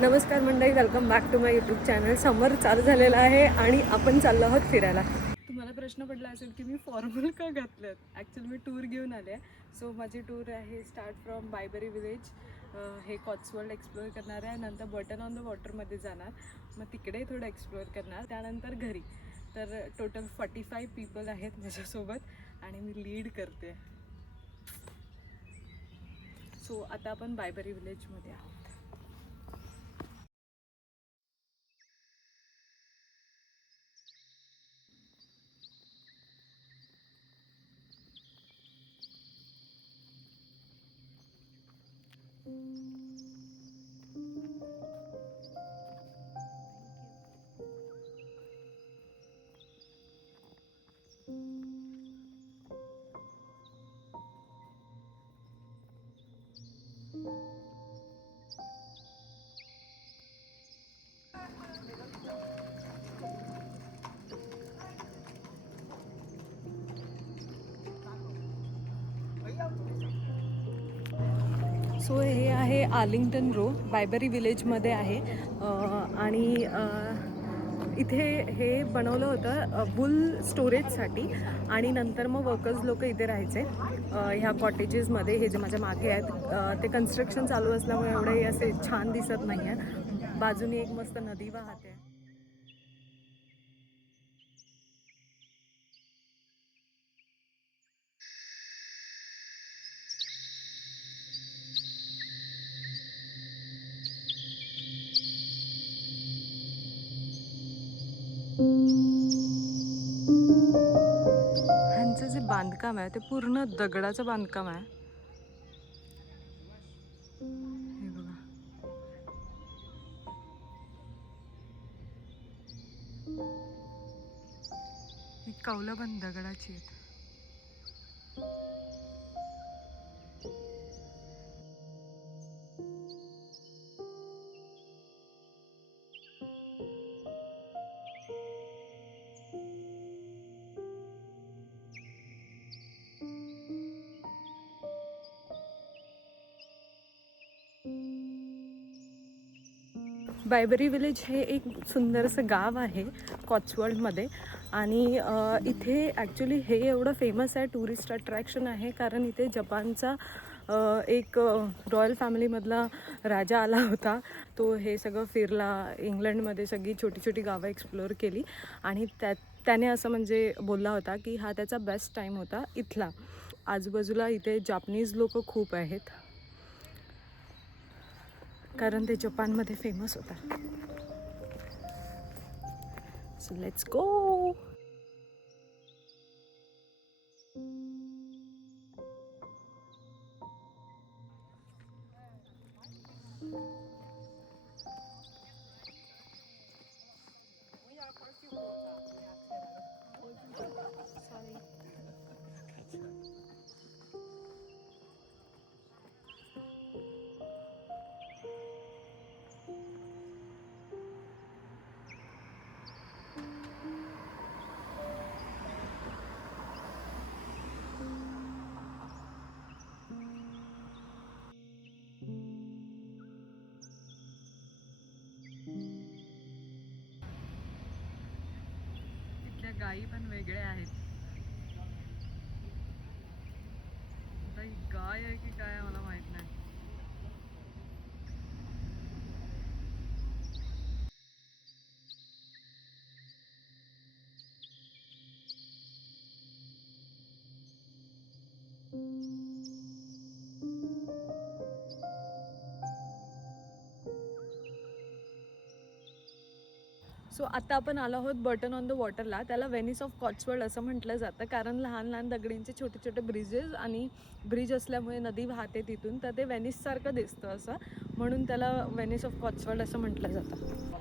नमस्कार मंडळी, welcome back to my YouTube channel. Summer चालू झालेला आहे आणि आपण चाललो आहोत फिरायला. तुम्हाला प्रश्न पडला असेल की मी फॉर्मल का घातलेत. ॲक्च्युली मी टूर घेऊन आले आहे. सो माझी टूर आहे स्टार्ट फ्रॉम बायबरी विलेज. हे कॉट्सवॉल्ड एक्सप्लोअर करणार आहे, नंतर बटन ऑन द वॉटरमध्ये जाणार, मग तिकडे थोडं एक्सप्लोअर करणार, त्यानंतर घरी. तर टोटल 45 पीपल आहेत माझ्यासोबत आणि मी लीड करते. सो आता आपण बायबरी विलेजमध्ये आहोत. सो हे आहे आर्लिंग्टन रो, बायबरी विलेजमध्ये आहे. आणि इथे हे बनवलं होतं बुल स्टोरेजसाठी आणि नंतर मग वर्कर्स लोक इथे राहायचे ह्या कॉटेजेसमध्ये. हे जे माझ्या मागे आहेत ते कन्स्ट्रक्शन चालू असल्यामुळे एवढे असे छान दिसत नाही आहे. बाजूने एक मस्त नदी वाहते. ह्यांचं जे बांधकाम आहे ते पूर्ण दगडाचं बांधकाम आहे. हे बघा, ही कौलं पण दगडाची आहेत. बायबरी विलेज हे एक सुंदरसं गाव आहे कॉट्सवॉल्डमध्ये. आणि इथे ॲक्च्युली हे एवढं फेमस आहे, टुरिस्ट अट्रॅक्शन आहे, कारण इथे जपानचा एक रॉयल फॅमिलीमधला राजा आला होता. तो हे सगळं फिरला, इंग्लंडमध्ये सगळी छोटी छोटी गावं एक्सप्लोअर केली आणि त्याने असं म्हणजे बोलला होता की हा त्याचा बेस्ट टाईम होता इथला. आजूबाजूला इथे जापनीज लोक खूप आहेत कारण ते जपानमध्ये फेमस होता. So let's go. इथल्या गायी पण वेगळ्या आहेत. आता ही गाय आहे की काय मला माहित नाही. सो आता आपण आलो आहोत बटन ऑन द वॉटरला. त्याला व्हेनिस ऑफ कॉट्सवॉल्ड असं म्हटलं जातं कारण लहान लहान दगडींचे छोटे छोटे ब्रिजेस आणि ब्रिज असल्यामुळे नदी वाहते तिथून, तर ते व्हेनिससारखं दिसतं असं, म्हणून त्याला व्हेनिस ऑफ कॉट्सवॉल्ड असं म्हटलं जातं.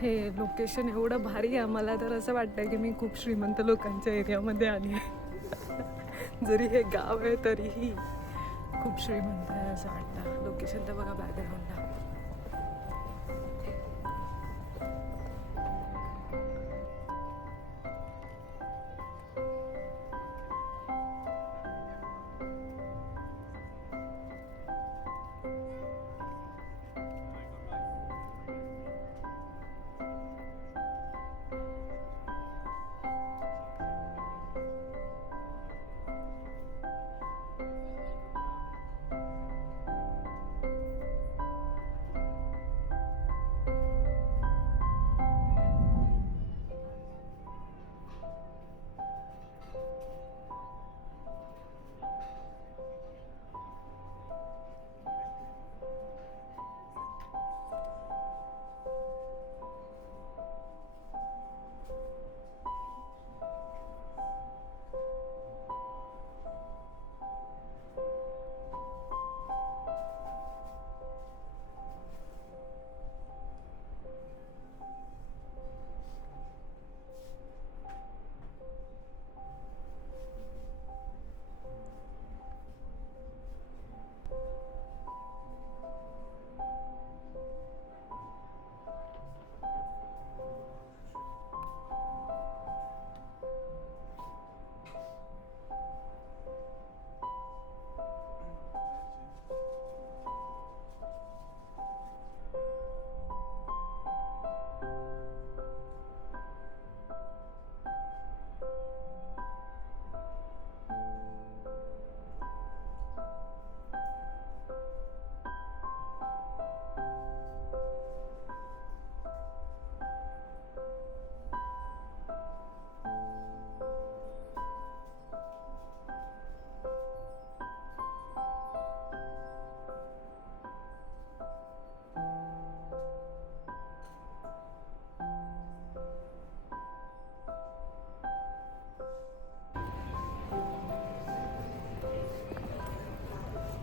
हे लोकेशन एवढं भारी आहे, मला तर असं वाटतं की मी खूप श्रीमंत लोकांच्या एरियामध्ये आली आहे. जरी हे गाव आहे तरीही खूप श्रीमंत आहे असं वाटतं. लोकेशन तर बघा बॅकग्राऊंडला.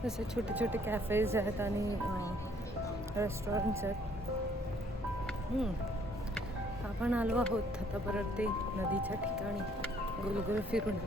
जसे छोटे छोटे कॅफेज आहेत आणि रेस्टॉरंट्स आहेत. आपण आलो आहोत आता परत ते नदीच्या ठिकाणी गोल गोल फिरून.